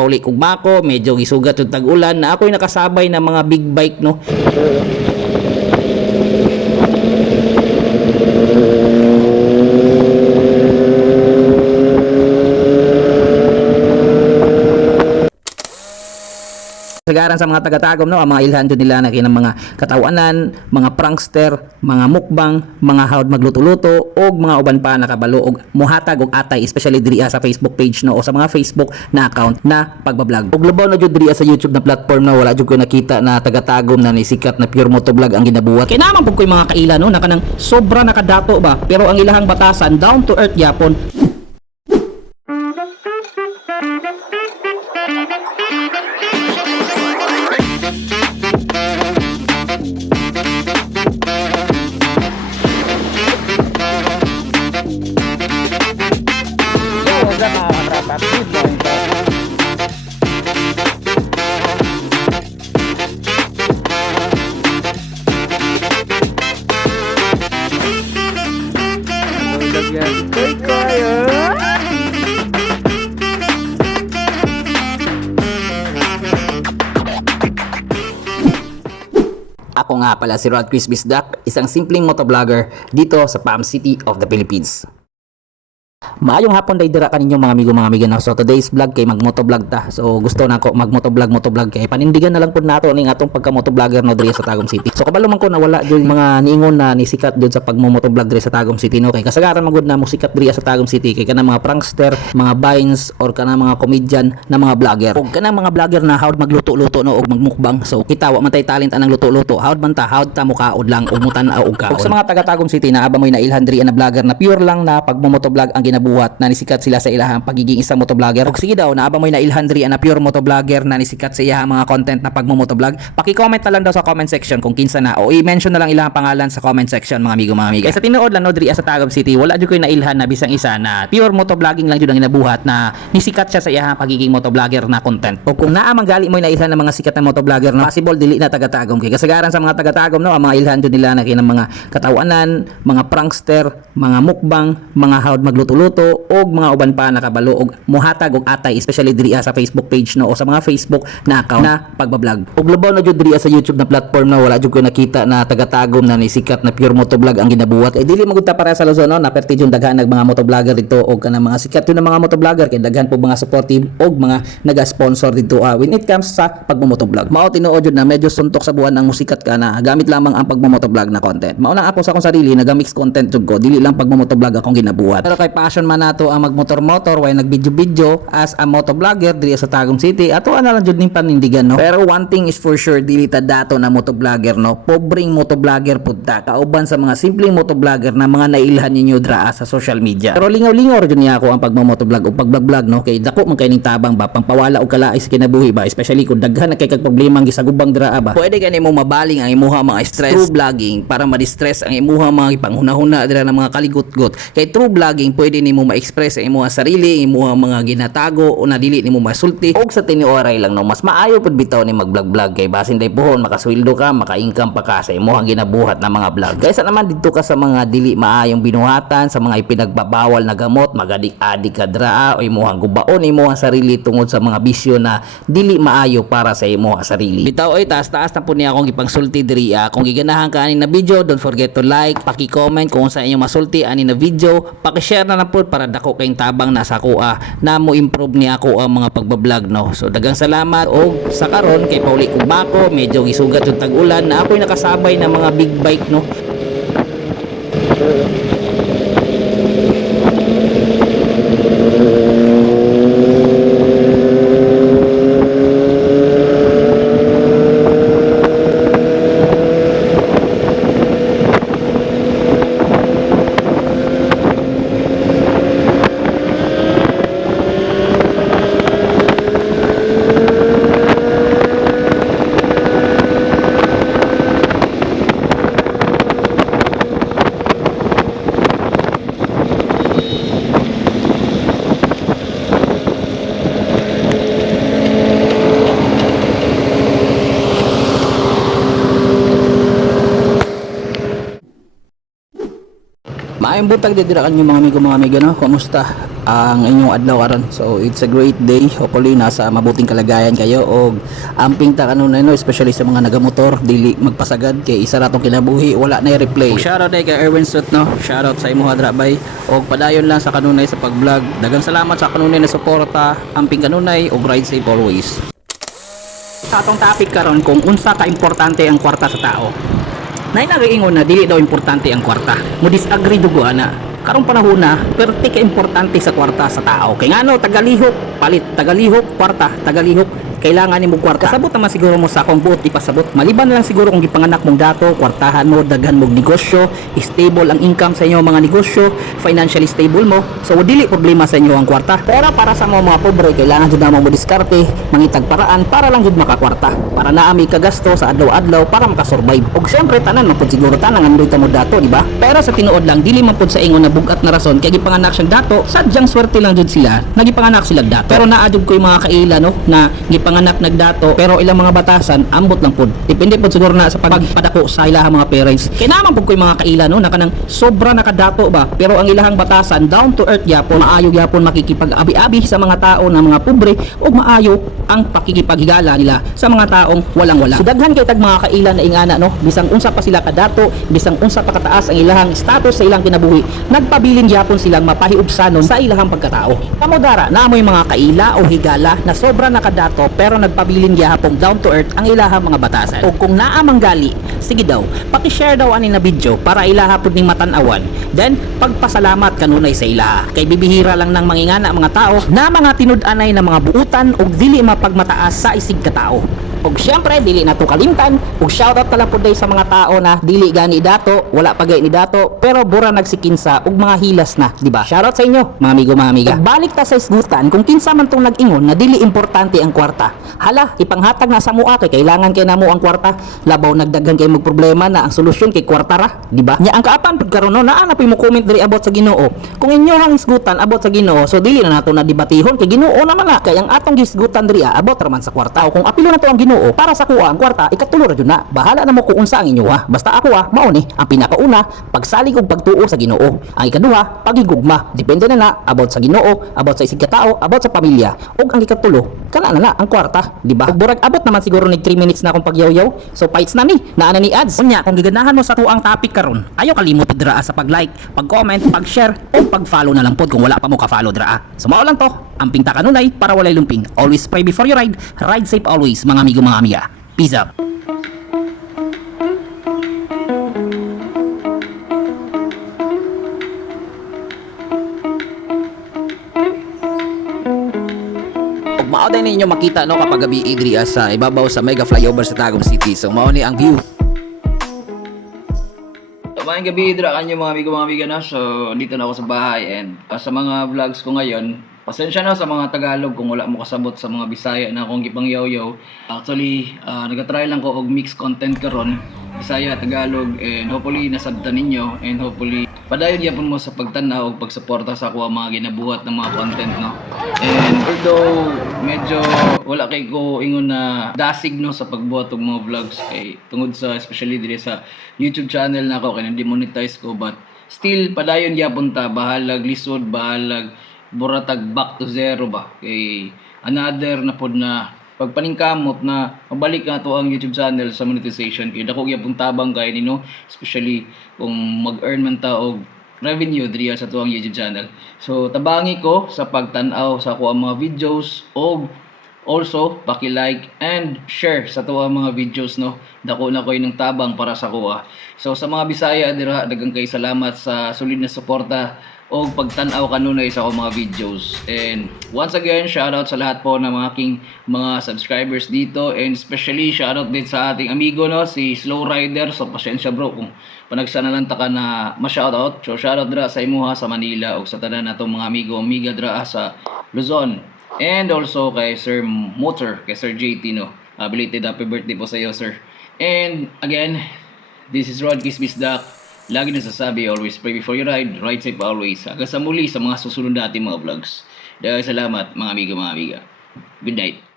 pauli kugmako, medyo gisugat yung tag-ulan na ako'y nakasabay ng mga big bike no. Sagaran sa mga taga-tagom no, ang mga ilhan nila na kinang mga katawanan, mga prankster, mga mukbang, mga hawd magluto-luto og mga uban pa nakabalo og muhatag og atay especially diri sa Facebook page no? O sa mga Facebook na account na pagbablog. Og labaw na jud diri sa YouTube na platform na wala jud ko nakita na taga-tagom na ni sikat na pure motovlog ang ginabuhat. Kaya naman pug ko'y mga kaila no? Na kanang sobra nakadato ba? Pero ang ilahang batasan down to earth yapon Ako nga pala si Rod Chris Bisdak, isang simpleng motovlogger dito sa Palm City of the Philippines. Maayong hapon day dira kaninyo mga amigo mga amiga na. So today's vlog kay magmotovlog ta. So gusto na ko magmotovlog motovlog kay panindigan na lang pud nato ning atong pagka motovlogger no diri sa Tagum City. So kabalo man ko nawala jud mga niingon na nisikat jud sa pagmomotovlog diri sa Tagum City no kay kasagaran man gud na mo sikat diri sa Tagum City kay kana mga prankster, mga vines or kana mga comedian na mga vlogger. Og kana mga vlogger na hawd magluto-luto no og magmukbang. So kita wa man tay talent anang luto-luto. Hawd man ta hawd ta mukaod lang og mutan-aw og kaon. Og sa mga taga Tagum City na aba moy nailhan diri na vlogger na pure lang na pagmomotovlog ang ginabuhat na nisikat sila sa ilahang pagiging isang motovlogger. Og sige daw, naaba mo'y nailhan diri na pure motovlogger na nisikat sa ilahang mga content na pagmumotovlog. Paki-comment na lang daw sa comment section kung kinsa na o i-mention na lang ilahang pangalan sa comment section mga amigo mga amiga. Kaya sa tinuod lang no diri sa Tagum City, wala jud ko'y nailhan na bisang isa na pure motovlogging lang jud ang ginabuhat na nisikat siya sa ilahang pagiging motovlogger na content. O kung naa man gali mo'y nailhan ng mga sikat na motovlogger no, possible dili na taga Tagum kay kasagaran sa mga taga Tagum no, ang mga ilhan jud nila na kinang mga katawanan, mga prankster, mga mukbang, mga hawd magluto-luto og mga uban pa nakabalo og muhatag og atay especially diri sa Facebook page no o sa mga Facebook na account na pagbablog. Og labaw na jud diri sa YouTube na platform na wala jud ko nakita na taga-tagom na ni sikat na pure motovlog ang ginabuhat. Eh dili magud ta para sa Luzon no, naperti jud daghan nag mga motovlogger dito og kana mga sikat yun na mga motovlogger kay daghan po mga supportive og mga naga-sponsor dito ah, when it comes sa pagmumotovlog. Mao tinuod jud na medyo suntok sa buwan ang musikat ka na gamit lamang ang pagmumotovlog na content. Mao lang ako sa akong sarili naga-mix content jud ko dili lang pagmumotovlog akong ginabuhat. Pero kay passion man nato ang magmotor-motor way nag-video-video as a motovlogger diri sa Tagum City ato ana lang jud ning panindigan no. Pero one thing is for sure dili ta dato na motovlogger no. Pobreng motovlogger pud ta kauban sa mga simpleng motovlogger na mga nailhan ninyo dra sa social media. Pero lingaw-lingaw jud niya ako ang pagmamotovlog o pagblog no kay dako man kay ning tabang ba pangpawala og kalaay sa kinabuhi ba especially kung daghan na kay kag problema ang gisagubang dra ba. Pwede gani mo mabaling ang imuha mga stress through vlogging para ma-distress ang imuha mga ipanghuna-huna dira ng mga kaligot-got. Kay true vlogging pwede nimo ma-express ang imuha sarili, imuha mga ginatago o nadili nimo masulti. Og sa tinuoray lang no, mas maayo pud bitaw ni mag-vlog-vlog kay basin day pohon makasweldo ka, maka-income pa ka sa imuhang ginabuhat na mga vlog. Kaysa naman dito ka sa mga dili maayong binuhatan, sa mga ipinagbabawal na gamot, magadik-adik ka draa o imuhang gubaon imuhang sarili tungod sa mga bisyo na dili maayo para sa imuhang sarili. Bitaw ay taas-taas na po niya akong ipangsulti diri ah. Kung giganahan ka ani na video, don't forget to like, paki-comment kung sa inyo masulti ani na video, paki-share na lang po para dako kayong tabang nasa kuha na mo improve ni ako ang mga pagbablog no. So dagang salamat og sa karon kay Pauli Kumako, medyo gisugat yung tag-ulan na ako'y nakasabay ng mga big bike no. Butag di dira kanyo mga amigo mga amiga no. Kumusta? ang inyong adlaw aron. So it's a great day. Hopefully nasa mabuting kalagayan kayo og amping ta kanunay no especially sa mga nagamotor dili magpasagad kay isa ra tong kinabuhi wala na replay. Og shoutout day kay Erwin Sut no. Shoutout sa imo hadra bay og padayon lang sa kanunay sa pag-vlog. Dagang salamat sa kanunay na suporta, amping kanunay og ride safe always. Sa atong topic karon kung unsa ka importante ang kwarta sa tao. Nay nagaingon na dili daw importante ang kwarta. Mo disagree dugo ana. Karong panahon na, perti ka importante sa kwarta sa tao. Kay ngano tagalihok, palit tagalihok, kwarta, tagalihok, kailangan nimo kwarta. Kasabot naman siguro mo sa akong buot ipasabot. Maliban lang siguro kung gipanganak mong dato, kwartahan mo, daghan mong negosyo, stable ang income sa inyo mga negosyo, financially stable mo. So dili problema sa inyo ang kwarta. Pero para sa mga, mga pobre, kailangan jud mo diskarte, mangitag paraan para lang jud makakwarta. Para naami kagasto sa adlaw-adlaw para makasurvive. Og syempre tanan man pud siguro tanang andoy ta mo dato, di ba? Pero sa tinuod lang dili man pud sa ingon na bugat na rason kay gipanganak siyang dato, sadyang swerte lang jud sila. Nagipanganak sila dato. Pero naa jud ko yung mga kaila no na gipanganak nagdato pero ilang mga batasan ambot lang pud. Depende pud siguro na sa pagpadako sa ilahang mga parents. Kay naman pud ko yung mga kaila no na kanang sobra nakadato ba pero ang ilahang batasan down to earth gyapon maayo gyapon makikipag-abi-abi sa mga tao na mga pobre ug maayo ang pakikipaghigala nila sa mga taong walang-wala. So daghan kay tag mga kaila na ingana no bisang unsa pa sila kadato, bisang unsa pa kataas ang ilahang status sa ilang kinabuhi, nagpabilin gyapon silang mapahiubsanon sa ilahang pagkatao. Kamodara na amoy mga kaila o higala na sobra nakadato pero nagpabilin gyapon down to earth ang ilahang mga batasan. O kung naa manggali, sige daw, paki-share daw ani na video para ilaha pud ning matan-awan. Then pagpasalamat kanunay sa ilaha. Kay bibihira lang ng mangingana mga tao na mga tinud-anay na mga buutan og dili mapagmataas sa isig katao. Og syempre dili na to kalimtan og shoutout po day sa mga tao na dili gani dato, wala pa ni dato, pero bura nagsikinsa og mga hilas na, di ba? Shoutout sa inyo, mga amigo, mga amiga. Ug balik ta sa isgutan kung kinsa man tong nag-ingon na dili importante ang kwarta. Hala, ipanghatag na sa mua kay kailangan kay namo ang kwarta. Labaw nagdaghan kay mag problema na ang solusyon kay kwarta ra, di ba? Nya ang kaapan pud karon no, naa na mo comment diri abot sa Ginoo. Kung inyo hang isgutan abot sa Ginoo, so dili na nato na debatihon kay Ginoo naman na kay ang atong gisgutan diri ah, abot ra man sa kwarta. O kung apilo na to ang Ginoo para sa kuha ang kwarta, ikatulo ra na. Bahala na mo kung unsa ang inyo ha. Basta ako ah, mao ni ang pinakauna, pagsalig og pagtuo sa Ginoo. Ang ikaduha, pagigugma. Depende na na about sa Ginoo, about sa isig katao, about sa pamilya. Ug ang ikatulo, kana na na ang kwarta, di ba? Burag abot naman siguro ni 3 minutes na akong pagyaw-yaw. So fights na ni, naa na ni ads. Unya, kung giganahan mo sa tuang topic karon, ayo kalimot dira sa pag-like, pag-comment, pag-share o pag-follow na lang pod kung wala pa mo ka-follow dira. So mao lang to, amping ta kanunay para walay lumping. Always pray before you ride, ride safe always mga amigo mga amiga. Peace out. Mao din ninyo makita no kapag gabi idri sa ibabaw sa mega flyover sa Tagum City. So mao ni ang view. So maayong gabi idra kanyo mga amigo mga amiga na. So dito na ako sa bahay and uh, sa mga vlogs ko ngayon, pasensya na sa mga Tagalog kung wala mo kasabot sa mga Bisaya na akong gipangyaw-yaw. Actually, uh, nagatry lang ko og mix content karon Bisaya, Tagalog, and hopefully nasabtan ninyo and hopefully padayon yapon mo sa pagtanaw ug pagsuporta sa ako mga ginabuhat ng mga content no. And although medyo wala kay ko ingon na dasig no sa pagbuhat og mga vlogs kay tungod sa especially dire sa YouTube channel nako kay demonetize ko but still padayon yapon ta bahalag lisod bahalag buratag back to zero ba kay another na pod na pagpaningkamot na mabalik na to ang YouTube channel sa monetization kay dako gyapon tabang kay nino especially kung mag-earn man ta og revenue diri sa tuang YouTube channel. So tabangi ko sa pagtan-aw sa ako ang mga videos og also paki-like and share sa tuwa mga videos no. Dako na koy ng tabang para sa kuha. So sa mga Bisaya dira daghang kay salamat sa solid na suporta o pagtanaw kanunay sa akong mga videos. And once again, shoutout sa lahat po ng mga aking mga subscribers dito and especially shoutout din sa ating amigo no, si Slow Rider. So pasensya bro kung panagsanalan ta ka na ma-shoutout. So shoutout dra sa imuha sa Manila o sa tanan natong mga amigo amiga dra sa Luzon. And also kay Sir Motor, kay Sir JT no. Uh, belated happy birthday po sa iyo sir. And again, this is Rod Kismis Duck. Lagi nasasabi, always pray before you ride, ride safe always. Hanggang sa muli sa mga susunod nating mga vlogs. Dahil salamat mga amigo mga amiga. Good night.